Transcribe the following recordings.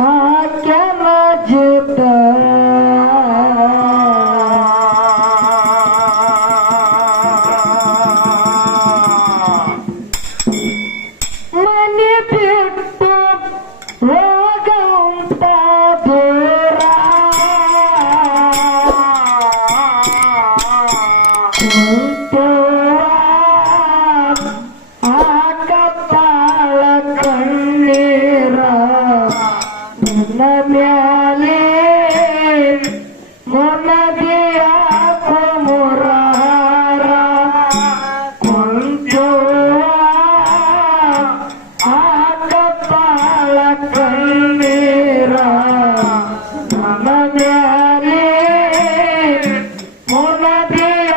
आख्यान जित मनी बिट्टू ಹೋಗಂತ ದೂರ ಆಕತ್ತಾಳ ಕಣ್ಣೀರ ನಿನ್ನ ಮ್ಯಾಲೆ ಮೊನದಿಯ ಕುಮುರಾರ ಕುಂಚುವ ಆಕತ್ತಾಳ ಕಣ್ಣೀರ ನನ್ನ ಮ್ಯಾಲೆ ಮೊನದಿಯ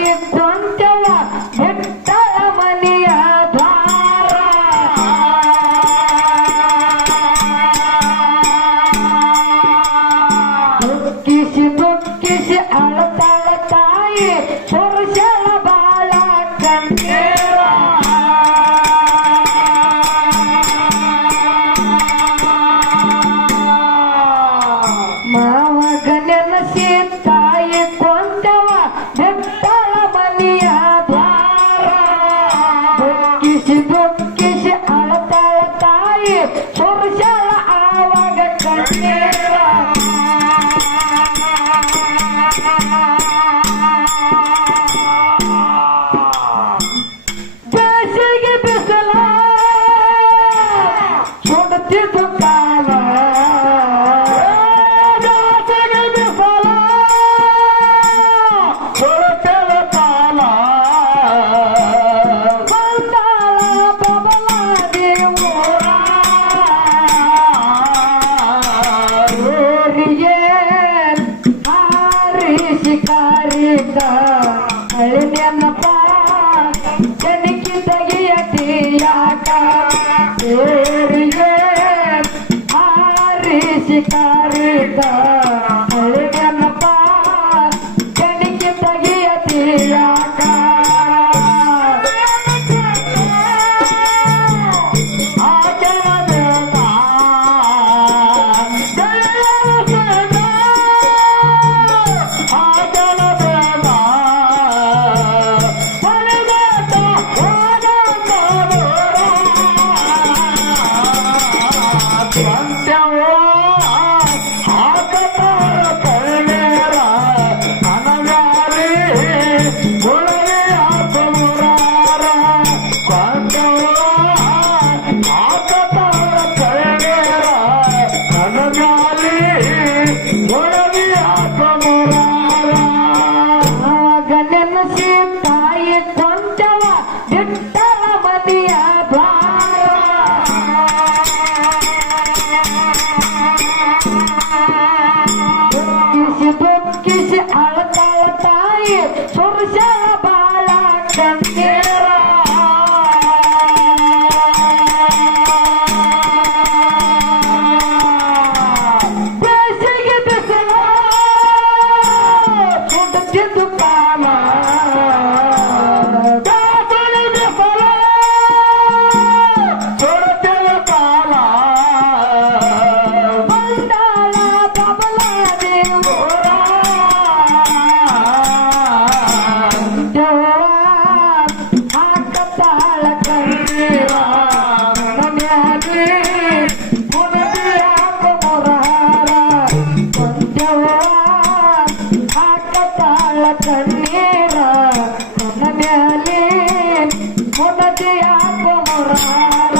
ತಾಯಿ ಕೊಂಟವ ಬಿಟ್ಟಳ ಮನೆಯ ದ್ವಾರ ದುಃಖಿಸಿ ಅಳತಾಳ ತಾಯಿ ಪುರುಷಳ ಬಾಳ ಕಣ್ಣೀರ ಮಾವಗ ನೆನಸಿ ತಾಯಿ ಕೊಂಡವ ಬಿಟ್ಟಳ ಮನೆಯ ದ್ವಾರ ದುಃಖಿಸಿ ಅಳತಾಳ ತಾಯಿ ಪುರುಷಳ ಆವಾಗ ಕಣ್ಣೀರ ಬೇಸಿಗೆ ಬಿಸಿಲ ಸುಡುತ್ತಿದ್ದು ಕಾಲ ಬೇಸಿಗೆ ಬಿಸಿಲ ಸುಡುತ್ತಿದ್ದ ಕಾಲ ಬಂದಾಳ ಬಬಲಾದಿ ಊರಿಗೆ ಹಾರಿಸಿ ಕಾರಿಕ ಹಳಿ ನೆನಪ ಜನಕಿ ತೆಗಿಯಟಿಯಾಕ ಊರಿಗೆ ಹಾರಿಸಿ ಕಾರಿಕ ಹಳಿ ನೆನಪ ಜನಕಿ ತೆಗಿಯಟಿಯಾಕ ನೆನಸಿ ತಾಯಿ ಕೊಂಚವ ಬಿಟ್ಟಳ ಮನೆಯ ದ್ವಾರ ದುಃಖಿಸಿ ಅಳತಾಳ ತಾಯಿ ಪುರುಷಳ ಬಾಳ ಕಣ್ಣೀರ ಬೇಸಿಗೆ ಬಿಸಿಲ ಸುಡುತ್ತಿದ್ದು ಕಾಲ ಬೇಸಿಗೆ ಬಿಸಿಲ ಸುಡುತ್ತಿದ್ದ ಕಾಲ ಬಂದಾಳ ಬಬಲಾದಿ ಊರ ಹಾಕತಾಳ ಕಣ್ಣೀರ ಮನೆಯಾಗಿ ಮುನದಿಯಾಕ ಮುರಹಾರ ಕೊಂಚವ ಹಾಕತಾಳ ಕಣ್ಣೀರ ನನ್ನ ಮ್ಯಾಲೆ ಮುನದಿಯಾಕ ಮುರಹಾರ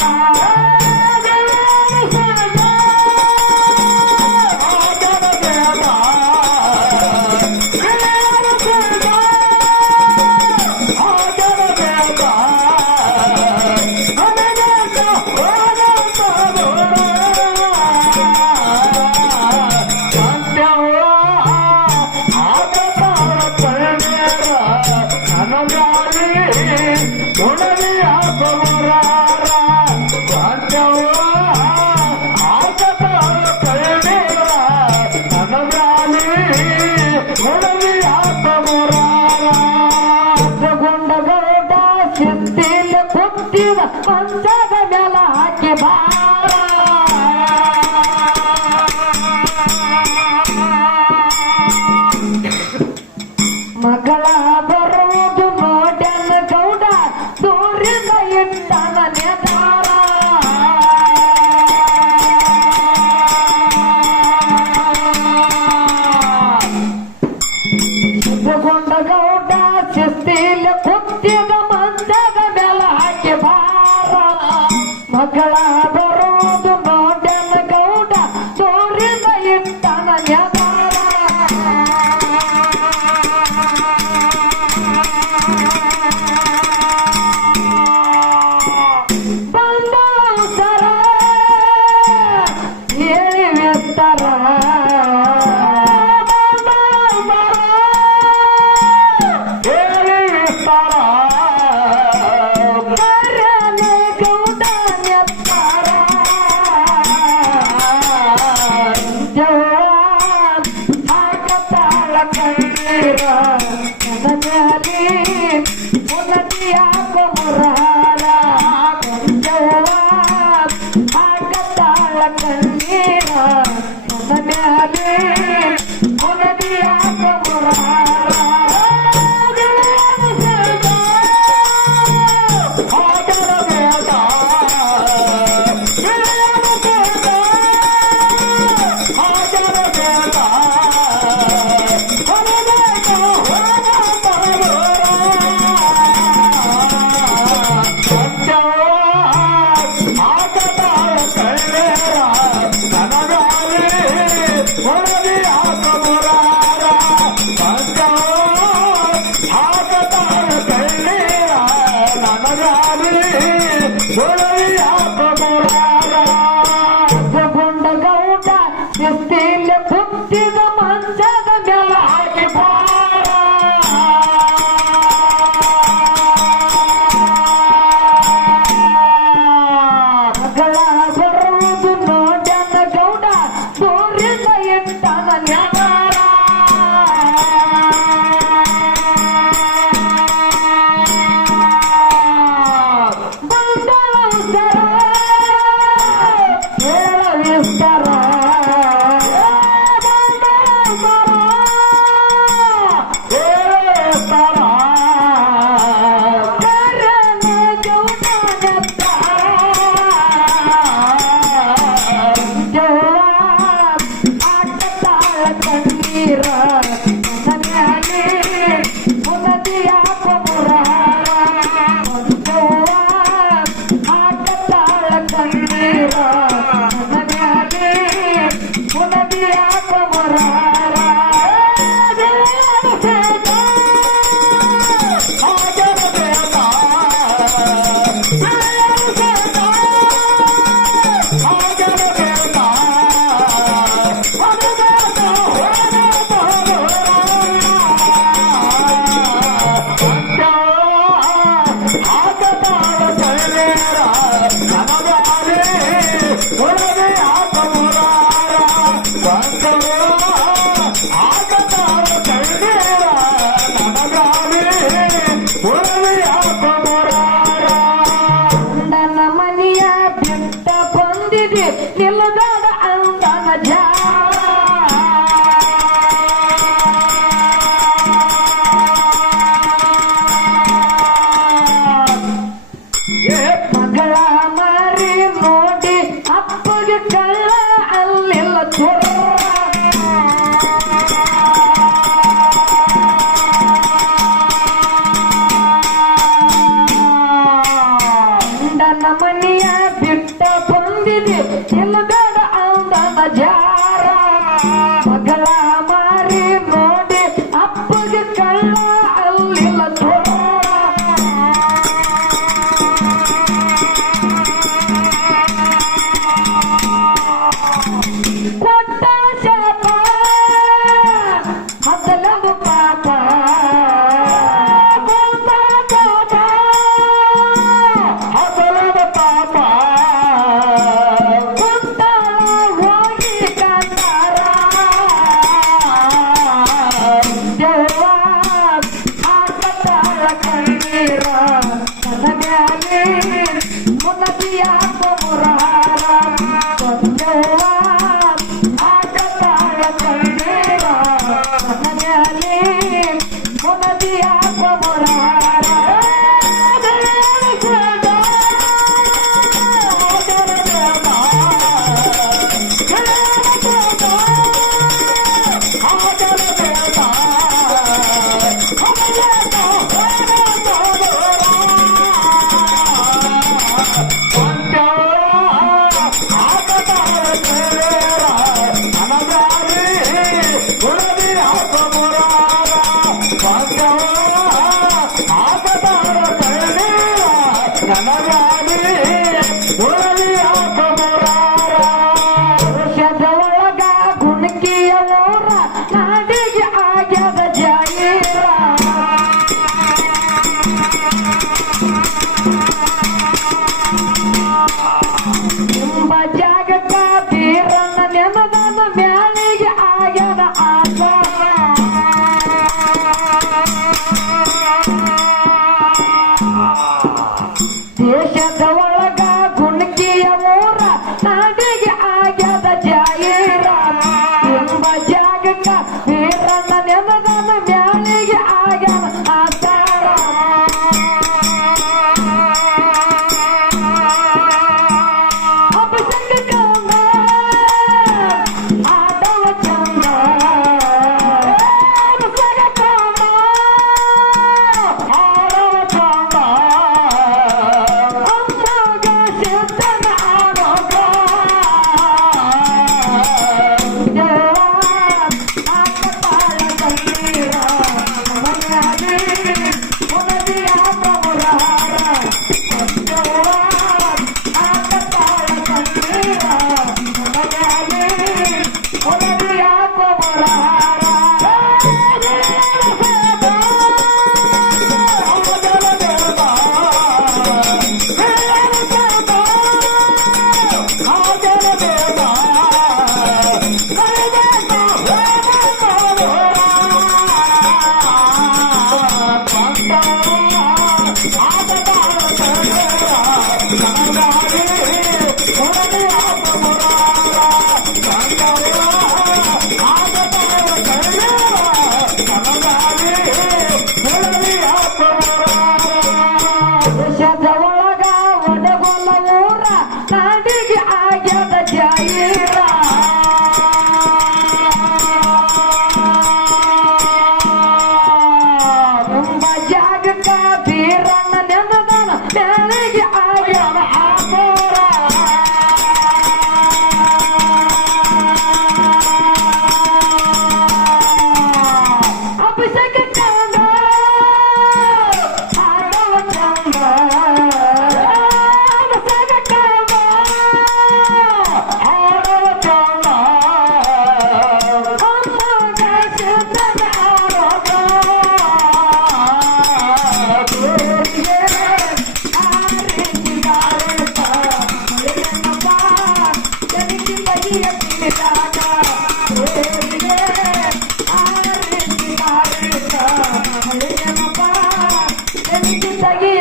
ಗುಂಡಗೌಡ ಸಿದ್ದಿಲ್ಲ ಕುತ್ತಿದ ಪಂಚದ ಮೇಲ ಹಾಕಿ ಬಾರ ಮಗಳ ಬರುವುದು ನೋಡನ ಗೌಡ ದೂರಿಂದ ಇಟ್ಟನ ನೆದಾರ ಗುಂಡಗೌಡ ಶಿಸ್ತಿಲ್ಲ ಕುತ್ತಿದ ಮಂಚದ ಮೇಲ ಹಾಕಿ ಬಾರ ಮಗಳ ಬರುವುದು ನೋಡನ ಗೌಡ ದೂರಿಂದ ಇಟ್ಟನ ನೆದಾರ ಹೇಳಿ ಉಳವಿ ಆತ ಮುರಾರ ಬಂದರು ಆಗತಾರ ಕಣ್ಣೀರ ನನಗಾಗಿ ಉಳವಿ ಆತ ಮುರಾರ ನನ್ನ ಮನೆಯ ಬಿಟ್ಟ ಬಂದಿದೆ ನಿಲ್ಲದಾಡ ಅಂದನ ಮಗಳ ಮಾರಿ ನೋಡಿ ಅಪ್ಪಗೆ ಕಳ್ಳ ಅಲ್ಲಿಲ್ಲ ಚೋರ ನನ್ನ ಮನೆಯ ಬಿಟ್ಟ ಬಂದಿದೆ ಇಲ್ಲಬೇಡ ಅಂದನ ಜಾರ ಮಗಳ ಮಾರಿ ನೋಡಿ ಅಪ್ಪಗೆ ಕಳ್ಳ ಅಲ್ಲಿಲ್ಲ ಚೋರ ಕೊಟ್ಟ ಶಾಪ ಹಸಲಂಬು ಪಾಪ ಹಸಲಂಬು ಪಾಪ ಕುಂತ ಹೋಗಿ ಕಂದಾರ ದೇವ ಆಕತಾಳ ಕಣ್ಣೀರ ನನ್ನ ಮ್ಯಾಲೆ ಮುನದಿಯಾಪ ಮುರಾರ ಕೊಂದೆವ್ವ ಆಕತಾಳ ಕಣ್ಣೀರ ನನ್ನ ಮ್ಯಾಲೆ ಮುನದಿಯಾಪ ಮುರಾರ ವರ್ಷದೊಳಗ ಗುಣಕಿಯ ಊರ ನಾಡಿಗೆ ಆಗ್ಯದ ಜಾಗೀರ ತುಂಬ ಜಾಗಕ್ಕ ಬೀರನ್ನ ನೆನದನ ಮ್ಯಾಲಿಗೆ ಆಗ್ಯದ ಆಸಾರ ದೇಶ ತಗಿಯ